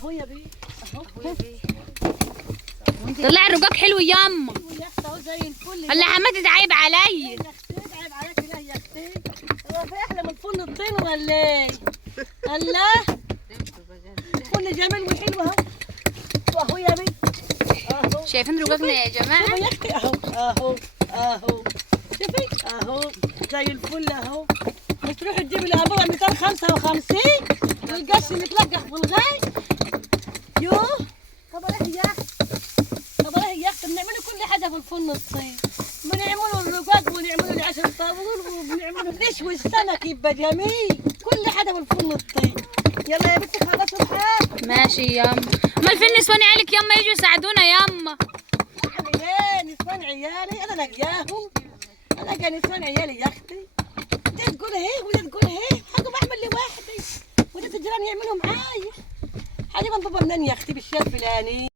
اهو يا بيه اهو. طلع الرقاق حلو ياما. يا اختي اهو زي الفل. ولا حماتي تعيب عليا. يا اختي تعب عليك ليه يا اختي؟ هو في احلى من فل الطين ولا ايه؟ الله فل جميل وحلو اهو. اهو يا بيه اهو. شايفين رقاقنا يا جماعه؟ شوفي يا اختي اهو اهو اهو. شوفي اهو زي الفل اهو. بتروحي تجيبي العبوه 255 والقش متلقح في الغاي. يوه طب ايه يا اختي؟ طب ايه يا اختي؟ بنعملوا كل حاجه في الفرن الصين. بنعملوا الرقاق ونعملوا العشر طاول وبنعملوا نشوي السمك يبقى جميل. كل حاجه في الفرن الطين. يلا يا بنتي خلصوا الحال. ماشي ياما. امال فين نسوان عيالك ياما يجوا يساعدونا ياما؟ اعمل ايه؟ نسوان عيالي انا لاقياهم. انا لاقي نسوان عيالي يا اختي. دي تقول ايه ودي تقول ايه. حاجه بعمل لوحدي ودي الجيران يعملوا معايا. حاجه من بابا منين يا اختي بالشيء الفلاني.